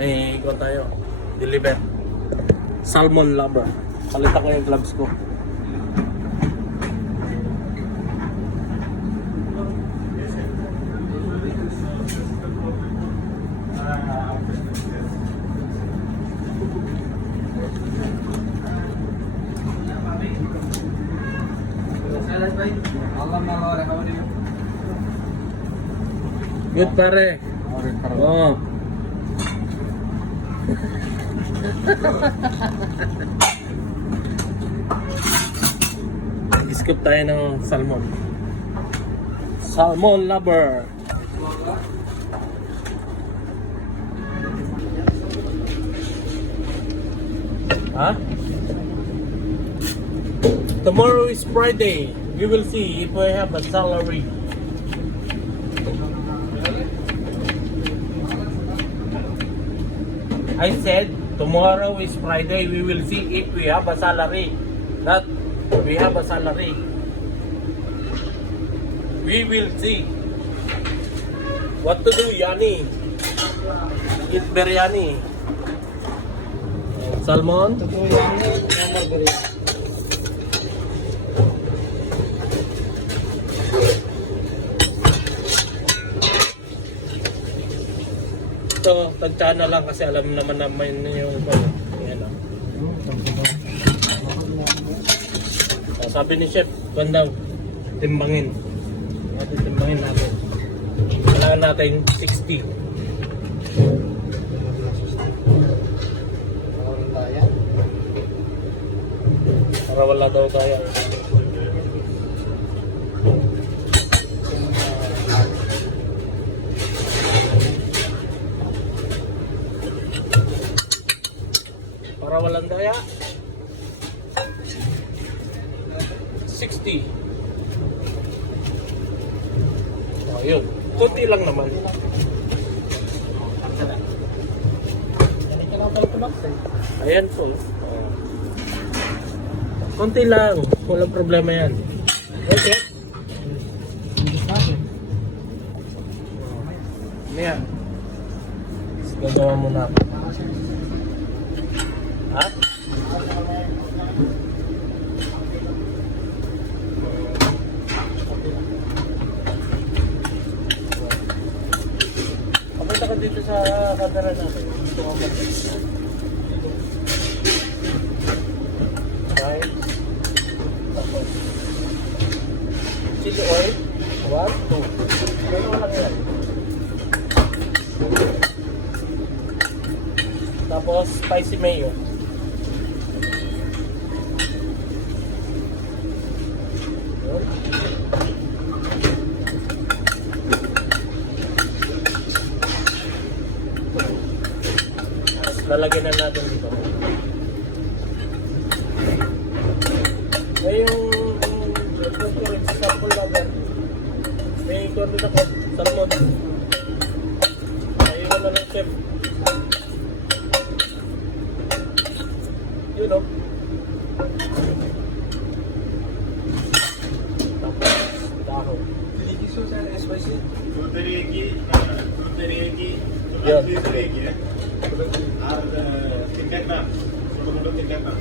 may ikaw tayo. Deliver. Salmon lover. Palitan ko yung gloves ko. Good pare. Oh. Scoop tayo ng salmon. Salmon lover. Huh? Tomorrow is Friday. We will see if we have a salary. I said tomorrow is Friday. We will see if we have a salary. Not we have a salary. We will see. What to do, Yani? Eat biryani. Salmon? Ito, tagtsa na lang kasi alam naman naman yung yan o. Sabi ni Chef, kung daw, timbangin. Timbangin natin. Kailangan natin 60. Para wala daw tayo. Para walang daya. 60. Oh, yun. Kunti lang naman. Ayan po. Oh. Kunti lang. Walang problema yan. Okay. Maya. Gagawa mo na. Ha? Papunta ka dito sa kamera natin. Dito ka mag right. Tapos chili oil 1, 2. Ganun lang yan. Tapos spicy mayo. Lalagyan na natin dito. May yung sample natin. May ito din ako. Salmon. Ayun naman ng chef. Yun o. Tapos dahon. Yun. আর চিকেন না ছোট ছোট চিকেন না